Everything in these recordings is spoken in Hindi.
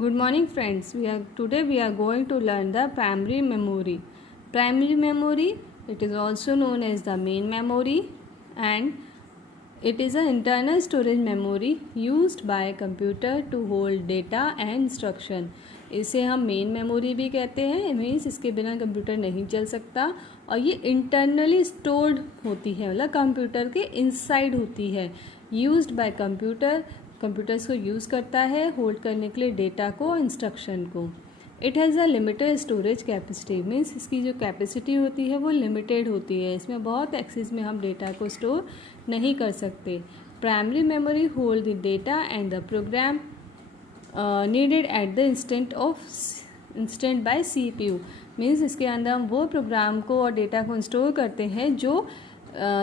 Good morning friends. Today we are going to learn the primary memory. Primary memory, it is also known as the main memory, and it is an internal storage memory used by computer to hold data and instruction. इसे हम मेन मेमोरी भी कहते हैं, मीन्स इसके बिना कंप्यूटर नहीं चल सकता और ये इंटरनली स्टोर्ड होती है, मतलब कंप्यूटर के इनसाइड होती है, यूज्ड बाय कंप्यूटर्स को यूज़ करता है होल्ड करने के लिए डेटा को, इंस्ट्रक्शन को. It has a limited storage capacity, means इसकी जो कैपेसिटी होती है वो लिमिटेड होती है, इसमें बहुत एक्सेस में हम डेटा को स्टोर नहीं कर सकते. Primary memory hold the data and the program needed at the instant by CPU. Means इसके अंदर हम वो प्रोग्राम को और डेटा को स्टोर करते हैं जो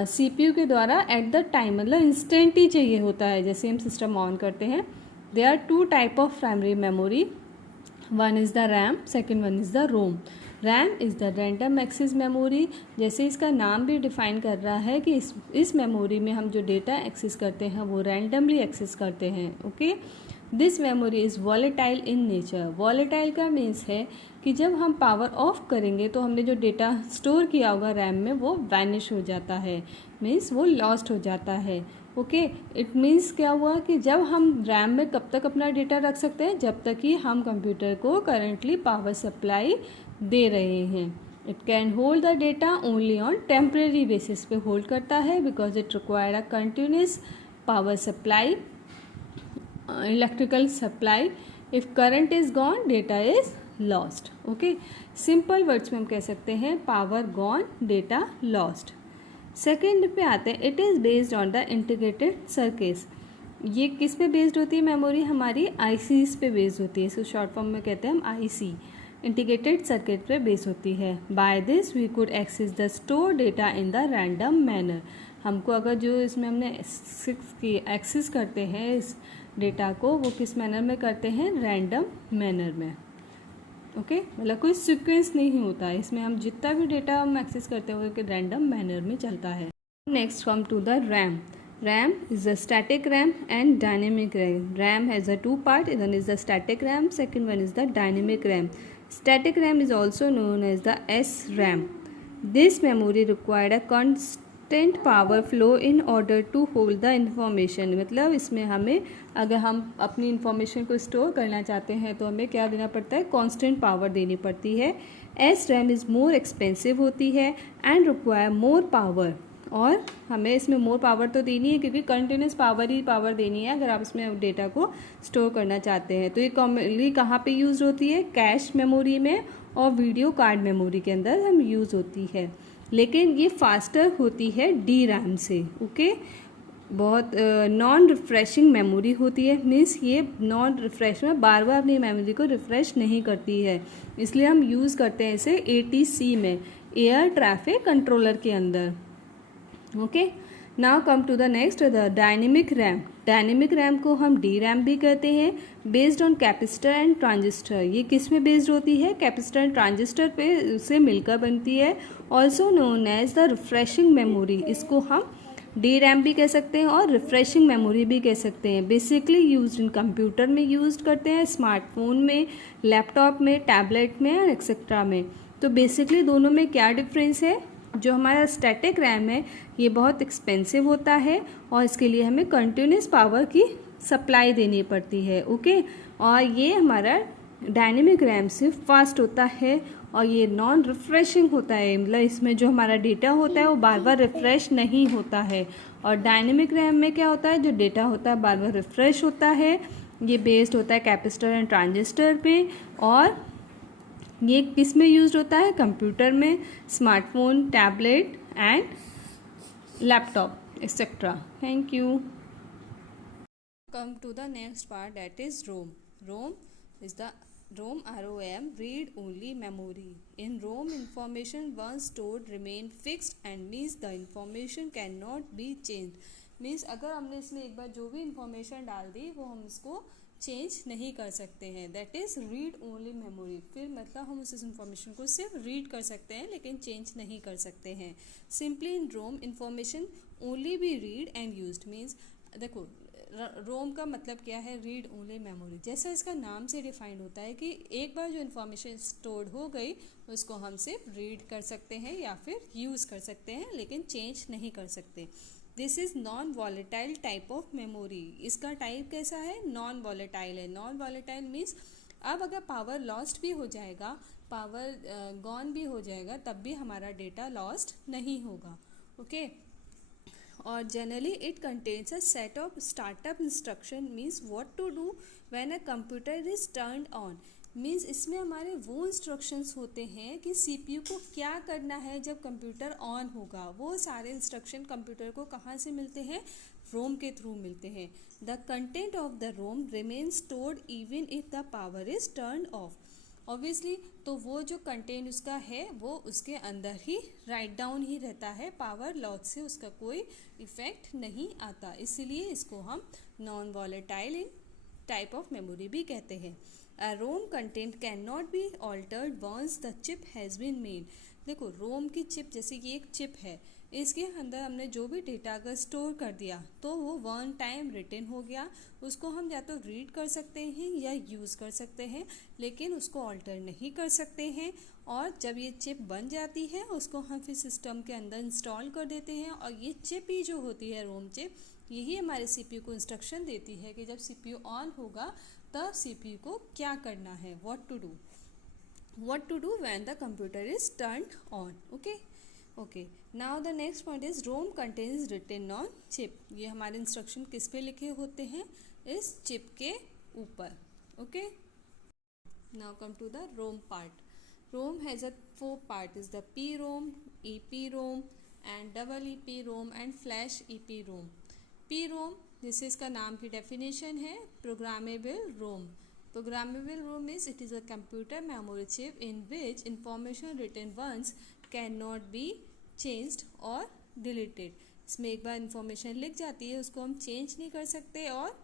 CPU के द्वारा एट द टाइम, मतलब इंस्टेंट ही चाहिए होता है. जैसे हम सिस्टम ऑन करते हैं. There are two type of primary memory. One is the RAM, second one is the ROM. RAM is the random access memory. जैसे इसका नाम भी डिफाइन कर रहा है कि इस मेमोरी में हम जो डेटा एक्सेस करते हैं वो रैंडमली एक्सेस करते हैं. Okay. This memory is volatile in nature. Volatile का मीन्स है कि जब हम पावर ऑफ करेंगे तो हमने जो डेटा स्टोर किया होगा रैम में वो वैनिश हो जाता है, मीन्स वो लॉस्ट हो जाता है. ओके. इट मीन्स क्या हुआ कि जब हम रैम में कब तक अपना डेटा रख सकते हैं, जब तक कि हम कंप्यूटर को करंटली पावर सप्लाई दे रहे हैं. It can hold the data only on temporary basis पे होल्ड करता है because it required a continuous power supply, electrical supply. If current is gone data is lost. Okay. Simple words में हम कह सकते हैं power gone, data lost. Second पे आते हैं. It is based on the integrated circuits. ये किस पे बेस्ड होती है मेमोरी? हमारी ICs पे बेस्ड होती है. इसको शॉर्ट फॉर्म में कहते हैं हम IC, इंटीग्रेटेड सर्किट पे बेस्ड होती है. By this we could access the store data in the random manner. हमको अगर जो इसमें हमने एक्सेस करते हैं इस डेटा को, वो किस मैनर में करते हैं? रैंडम मैनर में. ओके. मतलब कोई सीक्वेंस नहीं होता है इसमें, हम जितना भी डेटा हम एक्सेस करते हैं वो रैंडम मैनर में चलता है. Next come to the RAM. RAM is the static RAM and dynamic RAM. RAM has a two part. One is the static RAM, second one is the dynamic RAM. Static RAM is also known as the SRAM. This memory required a constant power flow in order to hold the information. मतलब इसमें हमें, अगर हम अपनी इंफॉर्मेशन को स्टोर करना चाहते हैं तो हमें क्या देना पड़ता है? कांस्टेंट पावर देनी पड़ती है. SRAM इज़ मोर एक्सपेंसिव होती है एंड रिक्वायर मोर पावर. और हमें इसमें मोर पावर तो देनी है क्योंकि कंटिन्यूस पावर ही पावर देनी है अगर आप इसमें डेटा को स्टोर करना चाहते हैं. तो ये कॉमनली कहाँ पे यूज़ होती है? कैश मेमोरी में और वीडियो कार्ड मेमोरी के अंदर हम यूज़ होती है. लेकिन ये फास्टर होती है DRAM से. ओके. बहुत नॉन रिफ्रेशिंग मेमोरी होती है. मीन्स ये नॉन रिफ्रेश में बार बार अपनी मेमोरी को रिफ्रेश नहीं करती है, इसलिए हम यूज़ करते हैं इसे ATC में, एयर ट्रैफिक कंट्रोलर के अंदर. Okay. Now come to the next, the dynamic RAM. Dynamic RAM को हम DRAM भी कहते हैं. Based on capacitor and transistor. ये किस में बेस्ड होती है? कैपेसिटर एंड ट्रांजिस्टर पे से मिलकर बनती है. Also known as the refreshing memory. इसको हम DRAM भी कह सकते हैं और रिफ्रेशिंग मेमोरी भी कह सकते हैं. बेसिकली यूज्ड इन कंप्यूटर में यूज करते हैं, स्मार्टफोन में, लैपटॉप में, टैबलेट में एक्सेट्रा में. तो बेसिकली दोनों में क्या डिफरेंस है? जो हमारा स्टैटिक रैम है ये बहुत एक्सपेंसिव होता है और इसके लिए हमें कंटिन्यूस पावर की सप्लाई देनी पड़ती है. ओके. और ये हमारा डायनेमिक रैम से फास्ट होता है और ये नॉन रिफ्रेशिंग होता है, मतलब इसमें जो हमारा डेटा होता है वो बार बार रिफ्रेश नहीं होता है. और डायनेमिक रैम में क्या होता है? जो डेटा होता है बार बार रिफ्रेश होता है. ये बेस्ड होता है कैपेसिटर एंड ट्रांजिस्टर पे. और ये किस में यूज होता है? कंप्यूटर में, smartphone, tablet and laptop etcetera. Thank you. Come to the next part, that is ROM. ROM is the ROM, read only memory. In ROM, information once stored remain fixed and means the information cannot be changed. Means अगर हमने इसमें एक बार जो भी इंफॉर्मेशन डाल दी वो हम इसको चेंज नहीं कर सकते हैं. That is read only memory. फिर मतलब हम उस इंफॉर्मेशन को सिर्फ रीड कर सकते हैं लेकिन चेंज नहीं कर सकते हैं. Simply in ROM information only be read and used. Means देखो रोम का मतलब क्या है, रीड ओनली मेमोरी। जैसा इसका नाम से डिफाइंड होता है कि एक बार जो इन्फॉर्मेशन स्टोर्ड हो गई उसको हम सिर्फ रीड कर सकते हैं या फिर यूज़ कर सकते हैं, लेकिन चेंज नहीं कर सकते। This is non volatile type of memory. इसका टाइप कैसा है, नॉन वॉलेटाइल है। नॉन वॉलेटाइल मीन्स अब अगर पावर लॉस्ट भी हो जाएगा, पावर गॉन भी हो जाएगा, तब भी हमारा डेटा लॉस्ट नहीं होगा। ओके और generally it contains a set of startup instruction, means what to do when a computer is turned on. Means इसमें हमारे वो इंस्ट्रक्शंस होते हैं कि सीपीयू को क्या करना है जब कंप्यूटर ऑन होगा। वो सारे इंस्ट्रक्शन कंप्यूटर को कहाँ से मिलते हैं, रोम के थ्रू मिलते हैं। The content of the ROM remains stored even if the power is turned off. Obviously तो वो जो कंटेंट उसका है वो उसके अंदर ही राइट डाउन ही रहता है, पावर लॉस से उसका कोई इफेक्ट नहीं आता, इसलिए इसको हम non volatile in type of memory भी कहते हैं। A ROM content can not be altered once the chip has been made. देखो रोम की चिप, जैसे कि एक चिप है, इसके अंदर हमने जो भी डेटा अगर स्टोर कर दिया तो वो वन टाइम रिटन हो गया, उसको हम या तो रीड कर सकते हैं या यूज़ कर सकते हैं, लेकिन उसको ऑल्टर नहीं कर सकते हैं। और जब ये चिप बन जाती है उसको हम फिर सिस्टम के अंदर इंस्टॉल कर देते हैं, और ये चिप ही जो होती है, रोम चिप, यही हमारे सीपीयू को इंस्ट्रक्शन देती है कि जब सीपीयू ऑन होगा तब सीपीयू को क्या करना है, what to do when the computer is turned on. Okay now the next point is ROM contains written on chip. ये हमारे इंस्ट्रक्शन किस पे लिखे होते हैं, इस चिप के ऊपर। Okay now come to the ROM part. ROM has a 4 part, is the P ROM, EP ROM and double EP ROM and flash EP ROM. P ROM, जिससे इसका नाम की डेफिनेशन है, programmable ROM. Programmable ROM is it is a computer memory chip in which information written once cannot be changed or deleted। इसमें एक बार इंफॉर्मेशन लिख जाती है उसको हम चेंज नहीं कर सकते और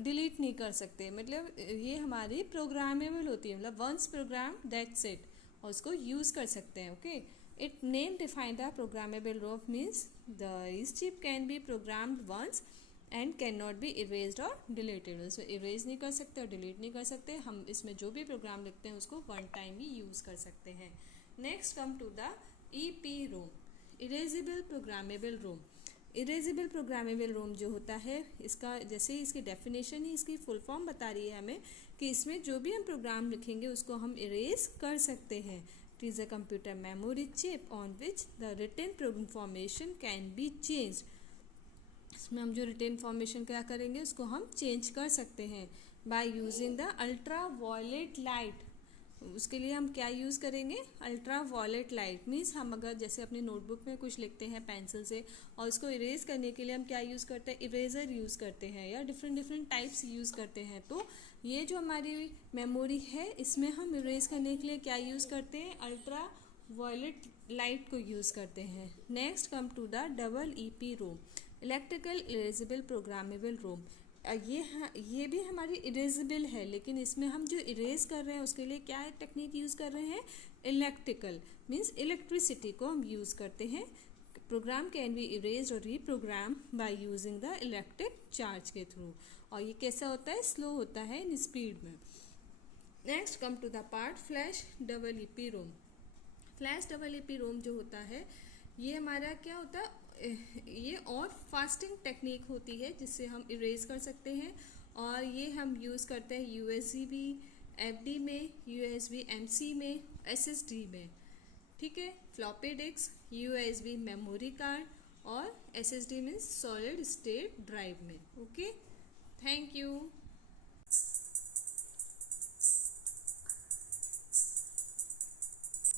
डिलीट नहीं कर सकते, मतलब ये हमारी प्रोग्रामेबल होती है, मतलब वंस प्रोग्राम दैट्स इट, और उसको यूज़ कर सकते हैं। Okay it name define the programmable ROM means this chip can be programmed once and can not be erased और डिलीटेड। उसको इरेज नहीं कर सकते और डिलीट नहीं कर सकते, हम इसमें जो भी प्रोग्राम लिखते हैं उसको वन टाइम ही यूज़ कर सकते हैं। Next come to the EP ROM, erasable programmable ROM. Erasable programmable ROM जो होता है, इसका जैसे इसकी डेफिनेशन ही इसकी फुल फॉर्म बता रही है हमें कि इसमें जो भी हम प्रोग्राम लिखेंगे उसको हम इरेज कर सकते हैं। It is a computer memory chip on which the written information can be changed. इसमें हम जो रिटेन इन्फॉर्मेशन क्या करेंगे उसको हम चेंज कर सकते हैं by using the ultraviolet light. उसके लिए हम क्या यूज़ करेंगे, अल्ट्रा वायलेट लाइट। मीन्स हम अगर जैसे अपनी नोटबुक में कुछ लिखते हैं पेंसिल से और उसको इरेज करने के लिए हम क्या यूज़ करते हैं, इरेजर यूज़ करते हैं या डिफरेंट टाइप्स यूज़ करते हैं। तो ये जो हमारी मेमोरी है इसमें हम इरेज करने के लिए क्या यूज़ करते हैं, अल्ट्रा वायलेट लाइट को यूज़ करते हैं। Next come to the double EP ROM, electrical erasable programmable ROM. ये भी हमारी इरेजेबल है, लेकिन इसमें हम जो इरेज कर रहे हैं उसके लिए क्या टेक्निक यूज़ कर रहे हैं, इलेक्ट्रिकल मीन्स इलेक्ट्रिसिटी को हम यूज़ करते हैं। प्रोग्राम कैन बी इरेज और reprogram by using the electric charge के थ्रू, और ये कैसा होता है, स्लो होता है इन स्पीड में। Next come to the part flash double EP ROM. Flash double EP ROM जो होता है ये हमारा क्या होता है, ये और फास्टिंग टेक्निक होती है जिससे हम इरेज कर सकते हैं, और ये हम यूज़ करते हैं USB FD में, USB MC में, SSD में। ठीक है, floppy disk, USB memory card और SSD means solid state drive में। Okay thank you.